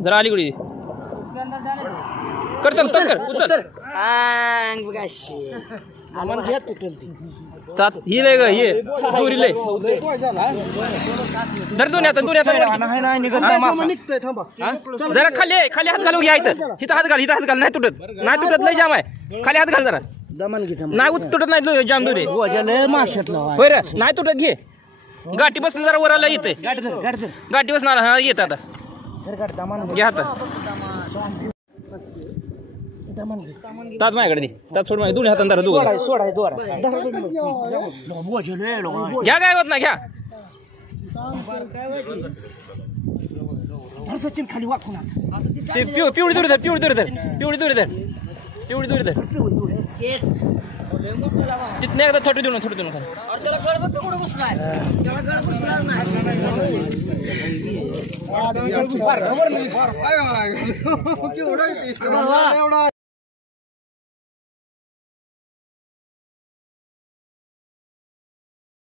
जरा अलीकडे ये. कर चल कर उचल ही लय ग हे दोरी लय धर दोन्ही जरा खाली हात घालू घ्या इथं हात घाल नाही तुटत लय जाम आहे खाली हात घाल जरा नाही तुटत नाही जाम दोरी होय रे नाही तुटत घे गाठी बसणं जरा वर आला येते गाठी बसणार हा येत आता घ्या आता तात माझ्याकडे तात सोड माझ्या दोन्ही हाताने धरा दोघं घ्या काय होत ना घ्या ते पिवळी दोरी धर तिथनं एकदा थोडं देऊ खाली